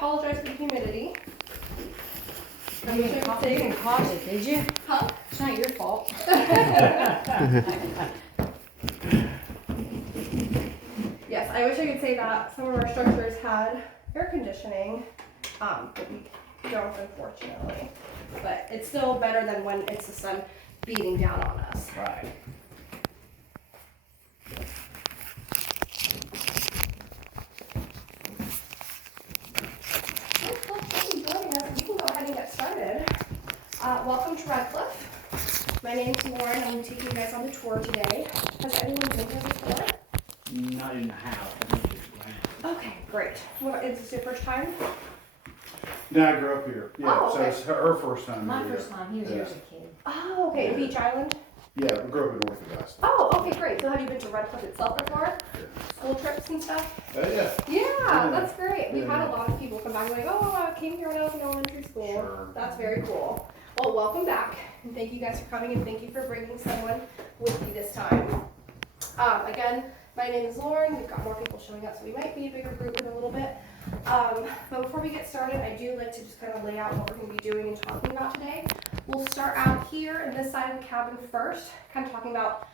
apologize for the humidity. You didn't cause it, did you? Huh? It's not your fault. Yes, I wish I could say that some of our structures had air conditioning, but we don't, unfortunately. But it's still better than when it's the sun beating down on us. Right. Thank you for joining us. We can go ahead and get started. Welcome to Redcliffe. My name's Lauren. I'm taking you guys on the tour today. Has anyone been here before? Not in the house, I think it's grand. Okay, great. Well, is this your first time? No, I grew up here. Yeah, Oh, so okay. it's her first time My here. first time, he was here as a kid. Oh, okay. Beach Island? Yeah, we grew up in North Augusta. Oh, okay, great. So have you been to Redcliffe itself before? School trips and stuff? Yeah. Yeah, that's great. We've had Yeah. a lot of people come back and like, oh, I came here when I was in elementary school. Sure. That's very cool. Well, welcome back. And thank you guys for coming and thank you for bringing someone with you this time. Again, my name is Lauren. We've got more people showing up, so we might be a bigger group in a little bit. But before we get started, I do like to just kind of lay out what we're going to be doing and talking about today. We'll start out here in this side of the cabin first, kind of talking about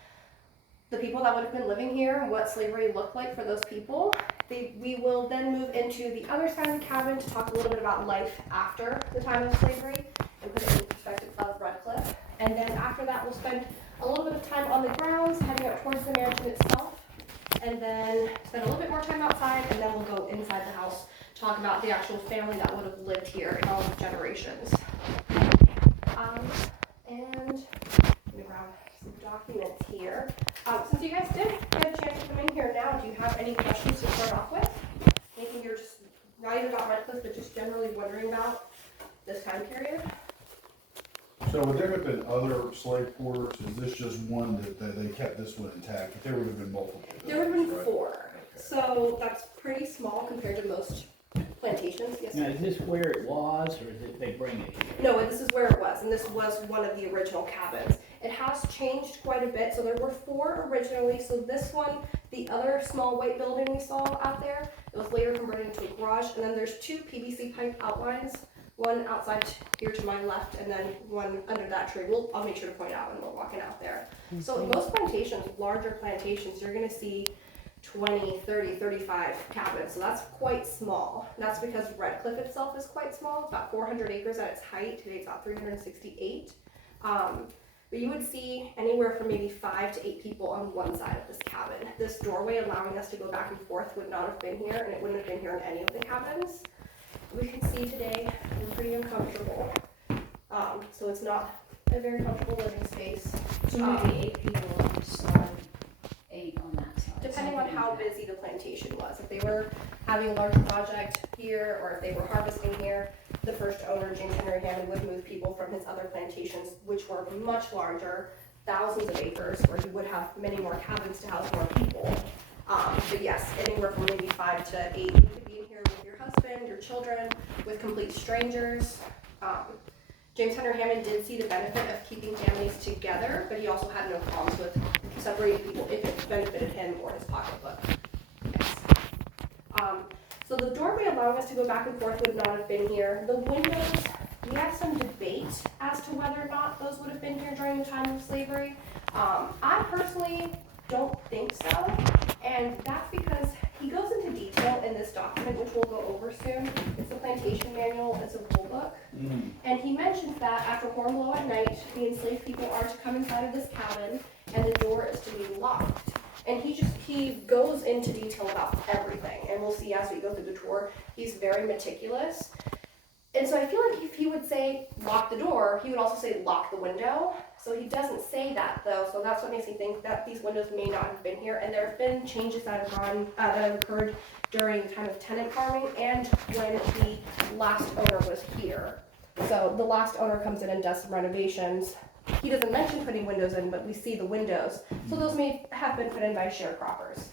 the people that would have been living here and what slavery looked like for those people. We will then move into the other side of the cabin to talk a little bit about life after the time of slavery and put it in the perspective of Redcliffe. And then after that, we'll spend a little bit of time on the grounds, heading up towards the mansion itself, and then spend a little bit more time outside, and then we'll go inside the house, talk about the actual family that would have lived here in all the generations. And let me grab some documents here. Since you guys did get a chance to come in here now, do you have any questions to start off with? Anything you're just, not even about Redcliffe, but just generally wondering about this time period? So would there have been other slave quarters? Is this just one that they kept this one intact? But there would have been multiple. There would have been right? 4. Okay. So that's pretty small compared to most plantations. Yes, Now, sir. is this where it was, or is it they bring it here? No, and this is where it was, and this was one of the original cabins. It has changed quite a bit, so there were 4 originally, so this one, the other small white building we saw out there, it was later converted into a garage, and then there's 2 PVC pipe outlines, one outside here to my left, and then one under that tree. I'll make sure to point out when we're walking out there. So in most plantations, larger plantations, you're gonna see 20, 30, 35 cabins, so that's quite small. That's because Redcliffe itself is quite small, it's about 400 acres at its height. Today it's about 368. But you would see anywhere from maybe 5 to 8 people on one side of this cabin. This doorway allowing us to go back and forth would not have been here, and it wouldn't have been here in any of the cabins. We can see today we're pretty uncomfortable, so it's not a very comfortable living space. So maybe 8 people on this side, 8 on that side. Depending on how busy the plantation was. If they were having a larger project here, or if they were harvesting here, the first owner, James Henry Hammond, would move people from his other plantations, which were much larger, thousands of acres, where he would have many more cabins to house more people. But yes, anywhere from maybe 5 to 8. You could be in here with your husband, your children, with complete strangers. James Henry Hammond did see the benefit of keeping families together, but he also had no problems with separating people if it benefited him or his pocketbook. Yes. So the doorway allowing us to go back and forth would not have been here. The windows, we have some debate as to whether or not those would have been here during the time of slavery. I personally don't think so, and that's because he goes into detail in this document, which we'll go over soon. It's the plantation manual, it's a rule book. And he mentions that after horn blow at night, the enslaved people are to come inside of this cabin, and the door is to be locked. And he goes into detail about everything, and we'll see as we go through the tour, he's very meticulous. And so I feel like if he would say lock the door, he would also say lock the window. So he doesn't say that though, so that's what makes me think that these windows may not have been here. And there have been changes that have occurred during the time of tenant farming and when the last owner was here. So the last owner comes in and does some renovations. He doesn't mention putting windows in, but we see the windows. So those may have been put in by sharecroppers.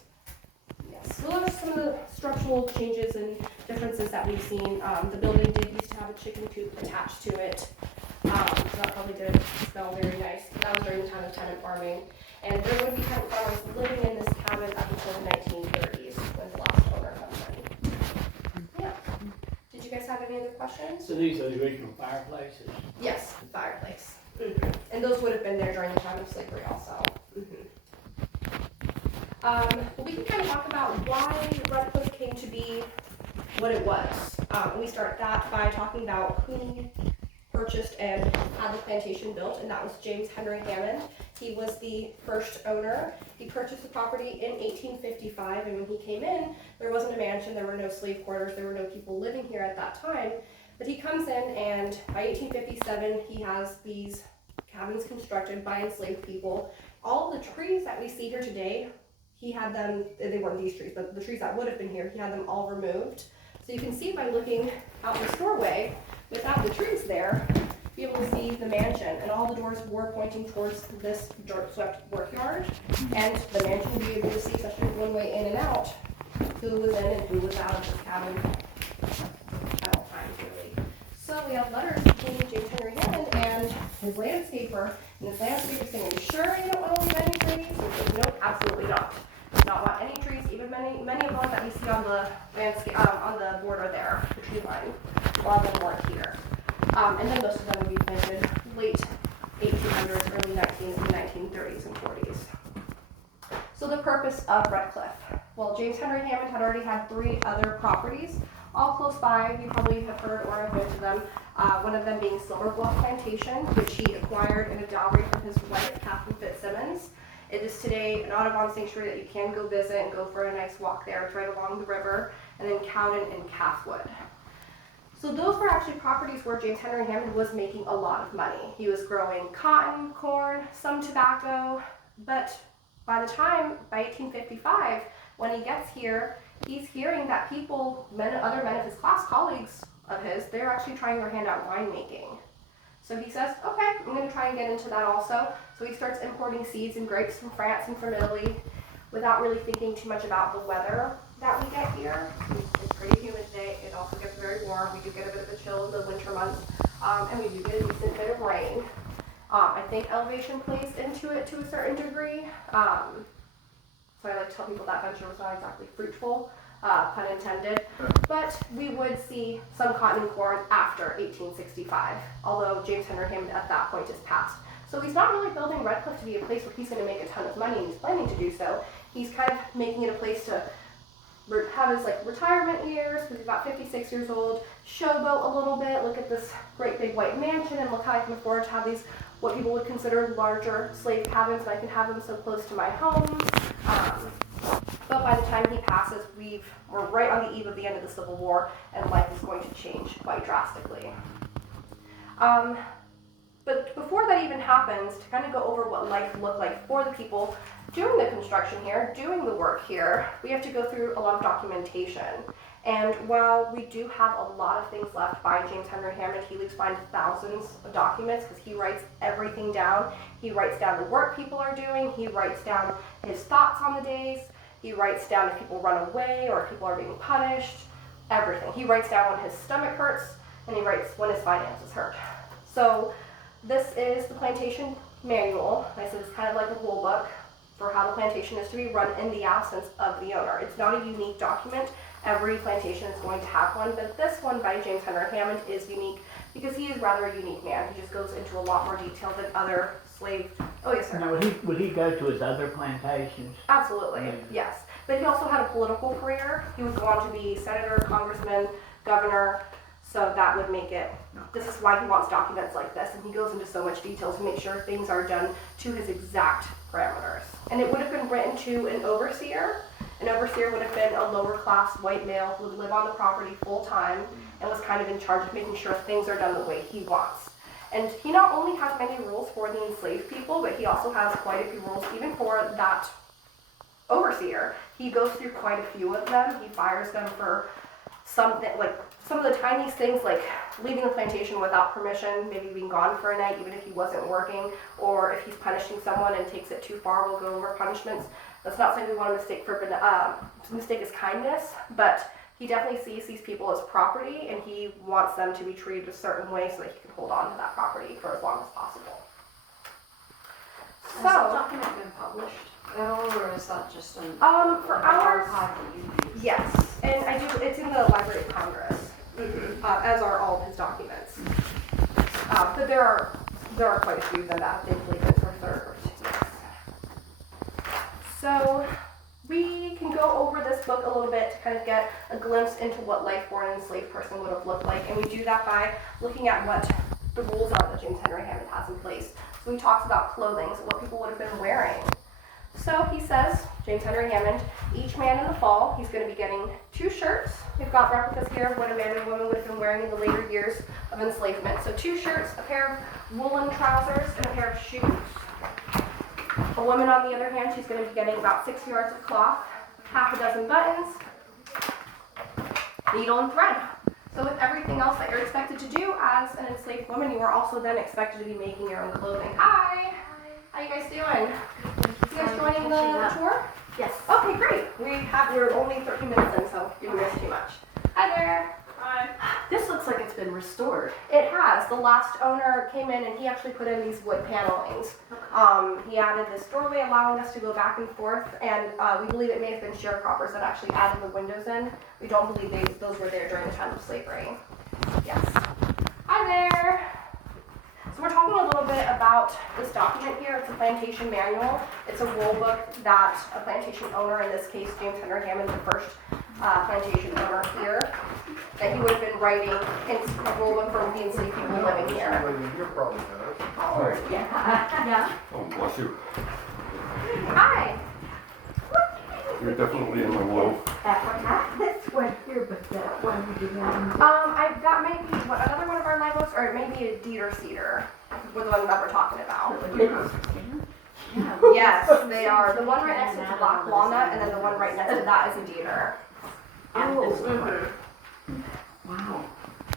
Yes, so those are some of the structural changes and differences that we've seen. The building did used to have a chicken coop attached to it. So that probably didn't smell very nice. That was during the time of tenant farming. And there would be tenant farmers living in this cabin up until the 1930s when the last owner comes in. Yeah. Did you questions? So these are the original fireplaces? Yes, fireplace. And those would have been there during the time of slavery also. We can kind of talk about why Redcliffe came to be what it was. We start that by talking about who purchased and had the plantation built, and that was James Henry Hammond. He was the first owner. He purchased the property in 1855, and when he came in, there wasn't a mansion, there were no slave quarters, there were no people living here at that time. But he comes in, and by 1857, he has these cabins constructed by enslaved people. All of the trees that we see here today, he had them, they weren't these trees, but the trees that would have been here, he had them all removed. So you can see by looking out this doorway, without the trees there, be able to see the mansion, and all the doors were pointing towards this dirt-swept workyard, and the mansion would be able to see, especially one way in and out, who was in and who was out of this cabin at all times, really. So we have letters between James Henry Hammond and his landscaper, and his landscaper saying, "Are you sure you don't want to leave any trees?" And he says, "Nope, absolutely not. Not want any trees, even many of the ones that we see on the landscape, on the border there, the tree line. A lot of them weren't here." And then most of them would be planted late 1800s, early 1930s and 40s. So the purpose of Redcliffe. Well, James Henry Hammond had already had 3 other properties, all close by. You probably have heard or have been to them. One of them being Silver Bluff Plantation, which he acquired in a dowry from his wife, Catherine Fitzsimmons. It is today an Audubon sanctuary that you can go visit and go for a nice walk there. It's right along the river. And then Cowden and Calfwood. So those were actually properties where James Henry Hammond was making a lot of money. He was growing cotton, corn, some tobacco, but by 1855, when he gets here, he's hearing that people, other men of his class, colleagues of his, they're actually trying their hand at winemaking. So he says, okay, I'm going to try and get into that also. So he starts importing seeds and grapes from France and from Italy without really thinking too much about the weather that we get here. It's pretty humid today. It also gets very warm. We do get a bit of a chill in the winter months, and we do get a decent bit of rain. I think elevation plays into it to a certain degree. So I like to tell people that venture was not exactly fruitful, pun intended. But we would see some cotton and corn after 1865, although James Henry Hammond at that point is passed. So he's not really building Redcliffe to be a place where he's going to make a ton of money, and he's planning to do so. He's kind of making it a place to have his retirement years, because he's about 56 years old, showboat a little bit, look at this great big white mansion, and look how I can afford to have these, what people would consider larger slave cabins, and I can have them so close to my home. But by the time he passes, we're right on the eve of the end of the Civil War, and life is going to change quite drastically. But before that even happens, to kind of go over what life looked like for the people doing the construction here, doing the work here, we have to go through a lot of documentation. And while we do have a lot of things left by James Henry Hammond, he leaves behind thousands of documents because he writes everything down. He writes down the work people are doing, he writes down his thoughts on the days, he writes down if people run away or if people are being punished, everything. He writes down when his stomach hurts, and he writes when his finances hurt. So this is the plantation manual. I said it's kind of like a rule book for how the plantation is to be run in the absence of the owner. It's not a unique document. Every plantation is going to have one, but this one by James Henry Hammond is unique because he is rather a unique man. He just goes into a lot more detail than other slave. Oh yes, sir. Now, would he go to his other plantations? Absolutely, yes. But he also had a political career. He would go on to be senator, congressman, governor. So that would make it, this is why he wants documents like this, and he goes into so much detail to make sure things are done to his exact parameters. And it would have been written to an overseer. An overseer would have been a lower class white male who would live on the property full time and was kind of in charge of making sure things are done the way he wants. And he not only has many rules for the enslaved people, but he also has quite a few rules even for that overseer. He goes through quite a few of them. He fires them for something, like some of the tiniest things, like leaving the plantation without permission, maybe being gone for a night even if he wasn't working, or if he's punishing someone and takes it too far, we'll go over punishments. That's not something we want to mistake as kindness, but he definitely sees these people as property, and he wants them to be treated a certain way so that he can hold on to that property for as long as possible. Has that document been published at all, or is that just an for ours, archive that you use? yes, and it's in the Library of Congress. as are all of his documents. But there are quite a few that they believe in preserved. Yes. So we can go over this book a little bit to kind of get a glimpse into what life for an enslaved person would have looked like, and we do that by looking at what the rules are that James Henry Hammond has in place. So he talks about clothing, so what people would have been wearing. So he says, James Henry Hammond, each man in the fall, he's going to be getting 2 shirts. We've got replicas here of what a man and woman would have been wearing in the later years of enslavement. So 2 shirts, a pair of woolen trousers, and a pair of shoes. A woman, on the other hand, she's going to be getting about 6 yards of cloth, half a dozen buttons, needle and thread. So with everything else that you're expected to do as an enslaved woman, you are also then expected to be making your own clothing. Hi! How you guys doing? You guys joining the tour? Yes. Okay, great. We're only 30 minutes in, so you didn't miss too much. Hi there. Hi. This looks like it's been restored. It has. The last owner came in and he actually put in these wood panelings. He added this doorway allowing us to go back and forth, and we believe it may have been sharecroppers that actually added the windows in. We don't believe those were there during the time of slavery. Yes. Hi there. So we're talking a little bit about this document here. It's a plantation manual. It's a rule book that a plantation owner, in this case James Henry Hammond, the first plantation owner here, that he would have been writing in a rule book for the enslaved people living here. You're probably better. Oh, yeah. Oh, bless you. Hi. You're definitely in the low. This one here, but that one you did not. That may be another one of our live books, or it may be a deer cedar, with the one that we're talking about. Yes, they are. The one right next to it's a black walnut, and then the one right next to that is a deer. Oh, wow.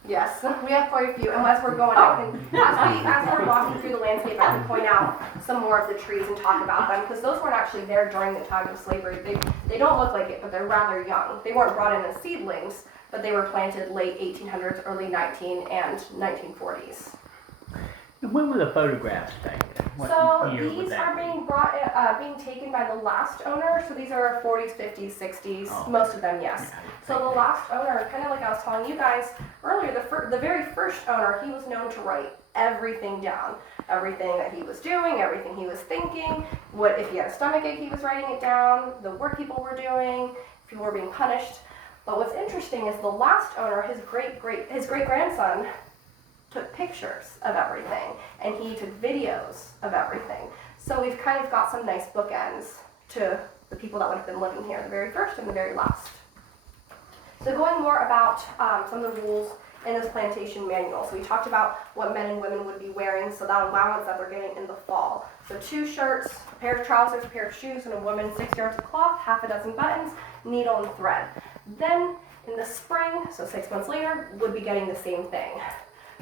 Yes, we have quite a few, and as we're going, as we're walking through the landscape, I can point out some more of the trees and talk about them, because those weren't actually there during the time of slavery. They don't look like it, but they're rather young. They weren't brought in as seedlings, but they were planted late 1800s, early 1940s. And when were the photographs taken? What So year would these that are be? being taken by the last owner. So these are 40s, 50s, 60s, Oh. most of them, yes. Yeah, So the last owner, kind of like I was telling you guys earlier, the very first owner, he was known to write everything down. Everything that he was doing, everything he was thinking, what if he had a stomachache, he was writing it down, the work people were doing, if people were being punished. But what's interesting is the last owner, his great-grandson, took pictures of everything, and he took videos of everything. So we've kind of got some nice bookends to the people that would have been living here, the very first and the very last. So going more about some of the rules in this plantation manual. So we talked about what men and women would be wearing, so that allowance that they're getting in the fall. So 2 shirts, a pair of trousers, a pair of shoes, and a woman 6 yards of cloth, half a dozen buttons, needle and thread. Then in the spring, so 6 months later, would be getting the same thing.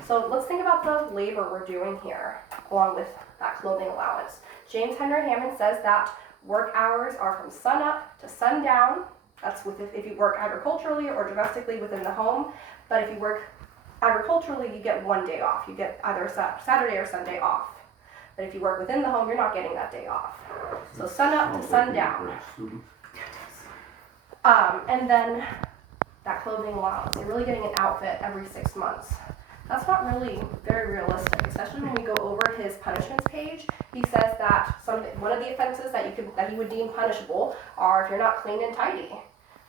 So let's think about the labor we're doing here, along with that clothing allowance. James Henry Hammond says that work hours are from sun up to sundown. That's if you work agriculturally or domestically within the home. But if you work agriculturally, you get 1 day off. You get either Saturday or Sunday off. But if you work within the home, you're not getting that day off. So sun up to sundown. And then that clothing allowance. You're really getting an outfit every 6 months. That's not really very realistic, especially when we go over his punishments page. He says that one of the offenses that he would deem punishable are if you're not clean and tidy.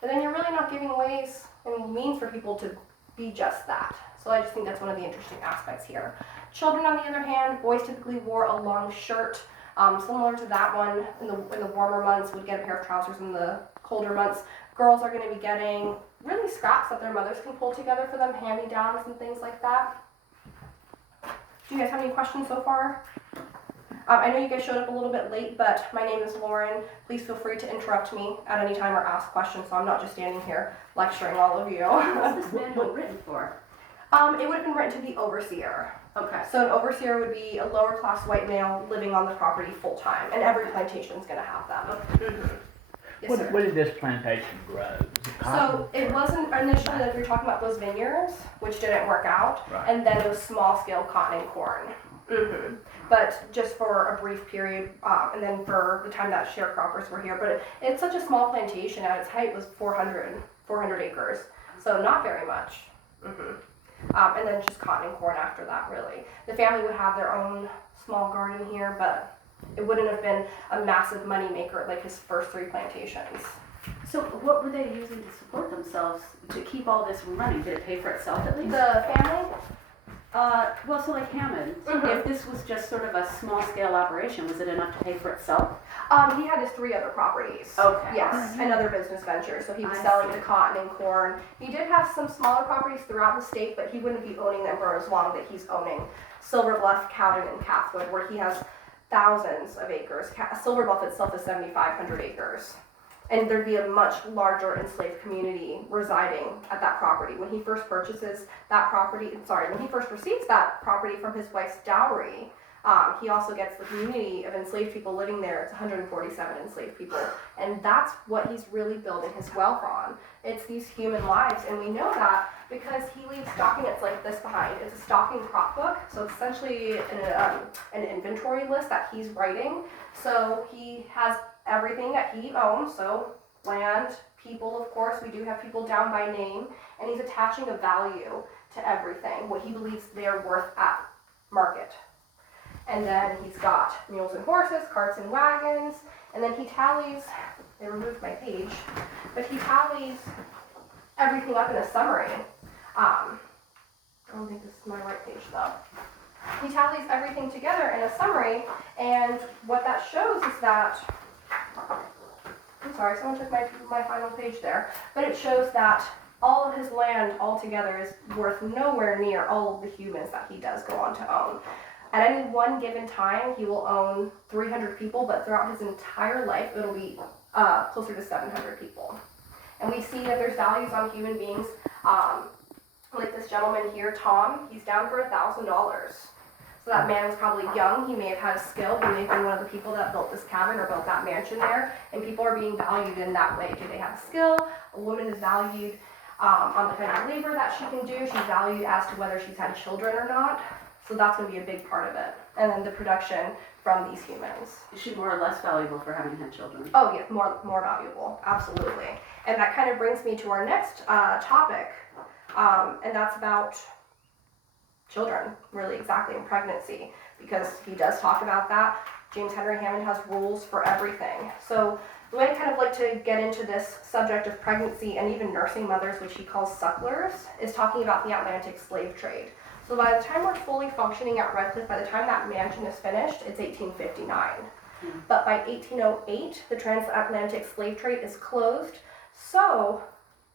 But then you're really not giving ways and means for people to be just that. So I just think that's one of the interesting aspects here. Children, on the other hand, boys typically wore a long shirt, similar to that one. In the warmer months, would get a pair of trousers. In the colder months, girls are going to be getting really scraps that their mothers can pull together for them, hand-me-downs and things like that. Do you guys have any questions so far? I know you guys showed up a little bit late, but my name is Lauren. Please feel free to interrupt me at any time or ask questions, so I'm not just standing here lecturing all of you. What's this manual written for? It would have been written to the overseer. Okay. So an overseer would be a lower class white male living on the property full time, and every plantation is going to have them. Yes, sir. What did this plantation grow? Was it cotton? So it wasn't initially, like we were talking about those vineyards, which didn't work out, Right. and then it was small scale cotton and corn. But just for a brief period, and then for the time that sharecroppers were here. But it's such a small plantation. At its height was 400 acres, so not very much. And then just cotton and corn after that, really. The family would have their own small garden here, but it wouldn't have been a massive money maker like his first 3 plantations. So what were they using to support themselves to keep all this running? Did it pay for itself at least? The family, Well, so like Hammond, Mhm. if this was just sort of a small scale operation, was it enough to pay for itself? he had his 3 other properties. Okay. Yes, and other business ventures. So he was I selling see. the cotton and corn. He did have some smaller properties throughout the state, but he wouldn't be owning them for as long that he's owning Silver Bluff, Cowden, and Cathwood, where he has thousands of acres. Silver Bluff itself is 7,500 acres. And there'd be a much larger enslaved community residing at that property. When he first purchases that property, when he first receives that property from his wife's dowry, he also gets the community of enslaved people living there. It's 147 enslaved people. And that's what he's really building his wealth on. It's these human lives. And we know that because he leaves documents like this behind. It's a stocking crop book. So it's essentially an inventory list that he's writing. So he has everything that he owns, so land, people, of course, we do have people down by name, and he's attaching a value to everything, what he believes they're worth at market. And then he's got mules and horses, carts and wagons, and then he tallies, they removed my page, but he tallies everything up in a summary. I don't think this is my right page though. He tallies everything together in a summary, and what that shows is that, I'm sorry, someone took my final page there, but it shows that all of his land altogether is worth nowhere near all of the humans that he does go on to own. At any one given time, he will own 300 people, but throughout his entire life, it'll be closer to 700 people. And we see that there's values on human beings, like this gentleman here, Tom, he's down for $1,000. So that man was probably young, he may have had a skill, he may have been one of the people that built this cabin or built that mansion there, and people are being valued in that way. Do they have a skill? A woman is valued on the kind of labor that she can do. She's valued as to whether she's had children or not. So that's going to be a big part of it. And then the production from these humans. Is she more or less valuable for having had children? Oh yeah, more valuable, absolutely. And that kind of brings me to our next topic, and that's about children, really exactly, in pregnancy, because he does talk about that. James Henry Hammond has rules for everything. So the way I kind of like to get into this subject of pregnancy and even nursing mothers, which he calls sucklers, is talking about the Atlantic slave trade. So by the time we're fully functioning at Redcliffe, by the time that mansion is finished, it's 1859. But by 1808, the transatlantic slave trade is closed. So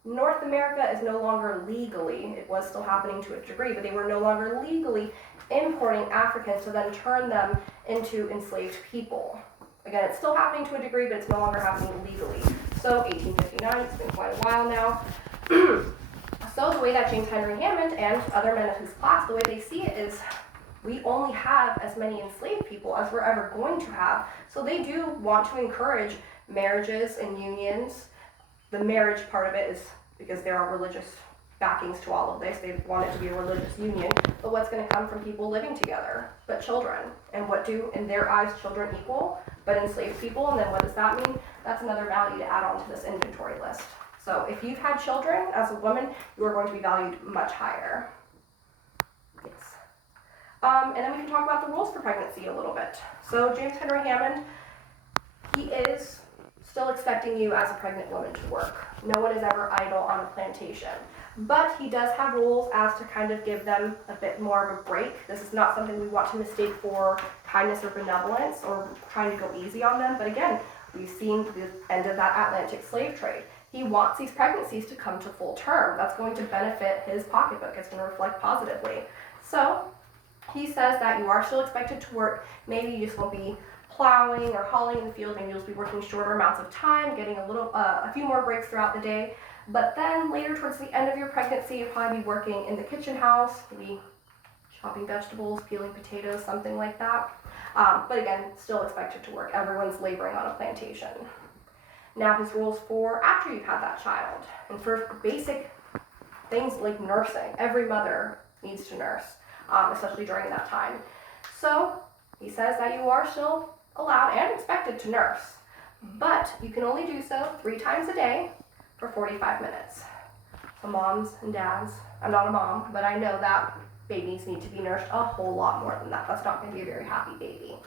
North America is no longer legally, it was still happening to a degree, but they were no longer legally importing Africans to then turn them into enslaved people. Again, it's still happening to a degree, but it's no longer happening legally. So 1859, it's been quite a while now. So the way that James Henry Hammond and other men of his class, the way they see it is, we only have as many enslaved people as we're ever going to have. So they do want to encourage marriages and unions. The marriage part of it is because there are religious backings to all of this. They want it to be a religious union. But what's going to come from people living together? But children. And what do, in their eyes, children equal? But enslaved people, and then what does that mean? That's another value to add on to this inventory list. So if you've had children as a woman, you are going to be valued much higher. Yes. And then we can talk about the rules for pregnancy a little bit. So James Henry Hammond, he is still expecting you as a pregnant woman to work. No one is ever idle on a plantation. But he does have rules as to kind of give them a bit more of a break. This is not something we want to mistake for kindness or benevolence or trying to go easy on them. But again, we've seen the end of that Atlantic slave trade. He wants these pregnancies to come to full term. That's going to benefit his pocketbook. It's going to reflect positively. So he says that you are still expected to work. Maybe you just won't be plowing or hauling in the field. Maybe you'll just be working shorter amounts of time, getting a few more breaks throughout the day. But then later towards the end of your pregnancy, you'll probably be working in the kitchen house, maybe chopping vegetables, peeling potatoes, something like that. But again, still expected to work. Everyone's laboring on a plantation. Now his rules for after you've had that child, and for basic things like nursing. Every mother needs to nurse, especially during that time. So he says that you are still allowed and expected to nurse, but you can only do so 3 times a day for 45 minutes. So moms and dads, I'm not a mom, but I know that babies need to be nursed a whole lot more than that. That's not going to be a very happy baby.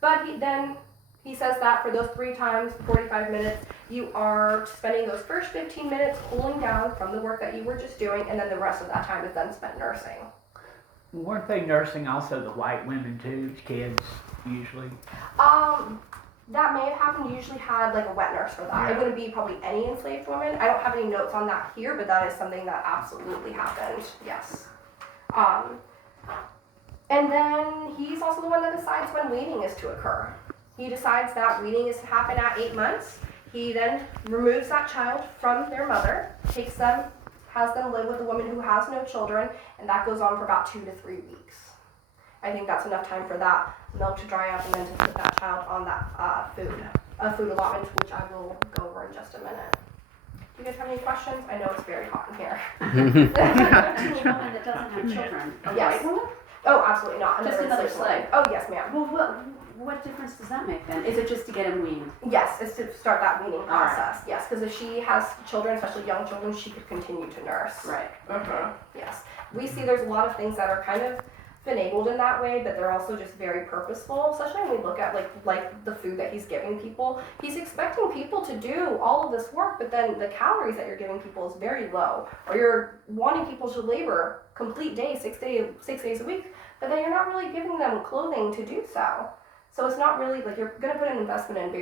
But he says that for those 3 times, 45 minutes, you are spending those first 15 minutes cooling down from the work that you were just doing, and then the rest of that time is then spent nursing. Weren't they nursing also the white women too, kids, usually? That may have happened. You usually had like a wet nurse for that. It Yeah. wouldn't be probably any enslaved women. I don't have any notes on that here, but that is something that absolutely happened. Yes. And then he's also the one that decides when weaning is to occur. He decides that weaning is to happen at 8 months. He then removes that child from their mother, takes them, has them live with a woman who has no children, and that goes on for about 2 to 3 weeks. I think that's enough time for that milk to dry up and then to put that child on that food allotment, which I will go over in just a minute. Do you guys have any questions? I know it's very hot in here. A woman that doesn't have children. A Yes. white woman? Oh, absolutely not. Just another slave. Oh, yes, ma'am. Well, what difference does that make then? Is it just to get him weaned? Yes, it's to start that weaning All right. process. Yes, because if she has children, especially young children, she could continue to nurse. Right. Yes. We see there's a lot of things that are kind of finagled in that way, but they're also just very purposeful, especially when we look at like the food that he's giving people. He's expecting people to do all of this work, but then the calories that you're giving people is very low, or you're wanting people to labor complete days, 6 days a week, but then you're not really giving them clothing to do so. So it's not really like you're going to put an investment in, but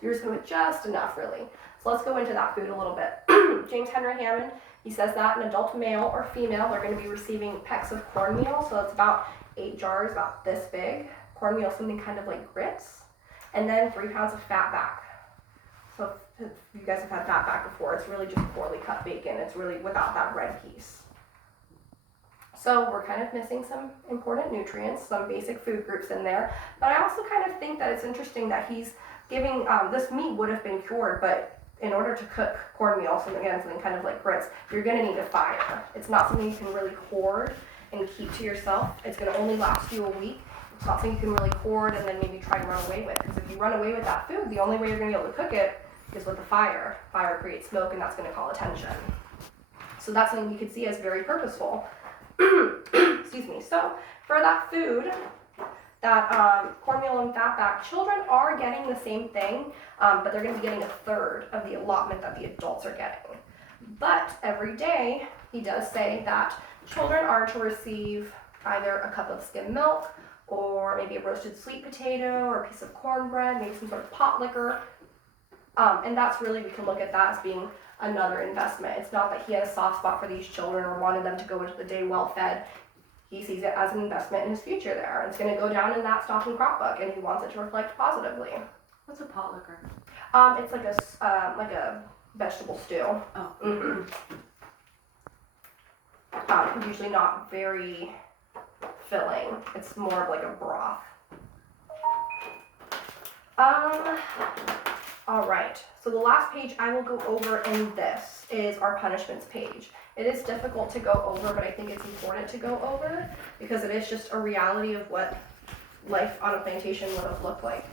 you're just going to put just enough really. So let's go into that food a little bit. James Henry Hammond, he says that an adult male or female, they're going to be receiving pecks of cornmeal. So it's about 8 jars, about this big. Cornmeal, something kind of like grits. And then 3 pounds of fat back. So if you guys have had fat back before, it's really just poorly cut bacon. It's really without that red piece. So we're kind of missing some important nutrients, some basic food groups in there. But I also kind of think that it's interesting that he's giving, this meat would have been cured, but in order to cook cornmeal, something kind of like grits, you're going to need a fire. It's not something you can really hoard and keep to yourself. It's going to only last you a week. It's not something you can really hoard and then maybe try and run away with. Because if you run away with that food, the only way you're going to be able to cook it is with a fire. Fire creates smoke, and that's going to call attention. So that's something you could see as very purposeful. Excuse me. So for that food, that cornmeal and fatback, children are getting the same thing, but they're going to be getting a third of the allotment that the adults are getting. But every day, he does say that children are to receive either a cup of skim milk, or maybe a roasted sweet potato, or a piece of cornbread, maybe some sort of pot liquor. And that's really, we can look at that as being another investment. It's not that he had a soft spot for these children or wanted them to go into the day well fed. He sees it as an investment in his future there. It's going to go down in that stock and crop book, and he wants it to reflect positively. What's a pot liquor? It's like a vegetable stew. Oh. Usually not very filling. It's more of like a broth. All right. So the last page I will go over in this is our punishments page. It is difficult to go over, but I think it's important to go over because it is just a reality of what life on a plantation would have looked like.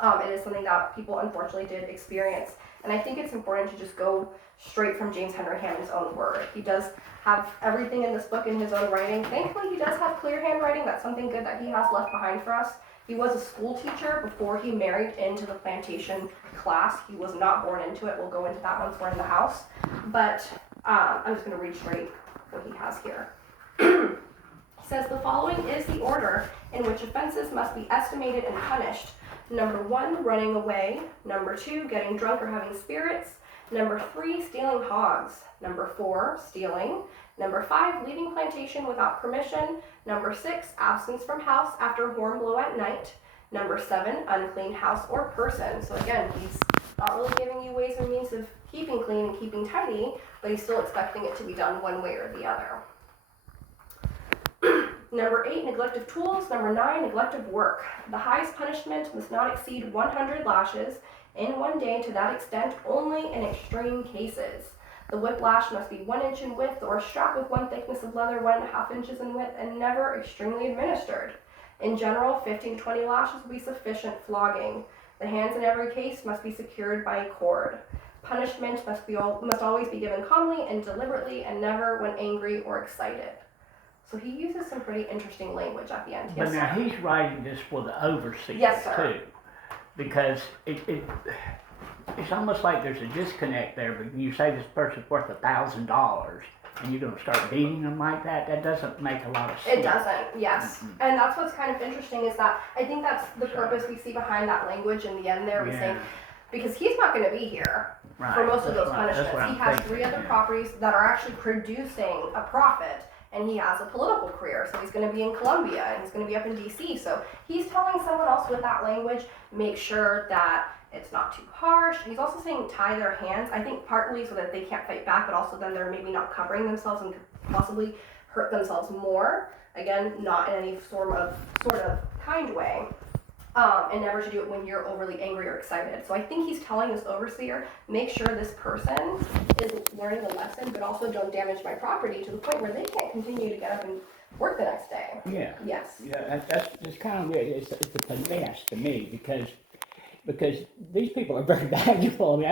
It is something that people unfortunately did experience. And I think it's important to just go straight from James Henry Hammond's own word. He does have everything in this book in his own writing. Thankfully, he does have clear handwriting. That's something good that he has left behind for us. He was a school teacher before he married into the plantation class. He was not born into it. We'll go into that once we're in the house. But I'm just going to read straight what he has here. He says, the following is the order in which offenses must be estimated and punished. Number 1, running away. Number 2, getting drunk or having spirits. Number 3, stealing hogs. Number 4, stealing. Number 5, leaving plantation without permission. Number 6, absence from house after horn blow at night. Number 7, unclean house or person. So again, he's not really giving you ways and means of keeping clean and keeping tidy, but he's still expecting it to be done one way or the other. Number 8, neglect of tools. Number 9, neglect of work. The highest punishment must not exceed 100 lashes in one day, to that extent only in extreme cases. The whiplash must be 1 inch in width, or a strap with 1 thickness of leather 1.5 inches in width, and never extremely administered. In general, 15 to 20 lashes will be sufficient flogging. The hands in every case must be secured by a cord. punishment must always be given calmly and deliberately, and never when angry or excited. So he uses some pretty interesting language at the end. But Yes, now sir. he's writing this for the overseer Yes, sir. too, because it's almost like there's a disconnect there. But you say this person's worth $1,000, and you're going to start beating them like that. That doesn't make a lot of sense. It doesn't, yes. And that's what's kind of interesting is that I think that's the purpose we see behind that language in the end there. We say, because he's not going to be here Right. for most of That's those right. That's punishments. what He I'm has thinking, 3 other yeah. properties that are actually producing a profit, and he has a political career. So he's going to be in Columbia, and he's going to be up in DC. So he's telling someone else with that language, make sure that it's not too harsh. He's also saying tie their hands, I think partly so that they can't fight back, but also then they're maybe not covering themselves and could possibly hurt themselves more. Again, not in any sort of kind way. And never to do it when you're overly angry or excited. So I think he's telling this overseer, make sure this person is learning a lesson, but also don't damage my property to the point where they can't continue to get up and work the next day. Yeah. Yes. Yeah, that's kind of weird. It's a finesse to me because these people are very valuable. I mean,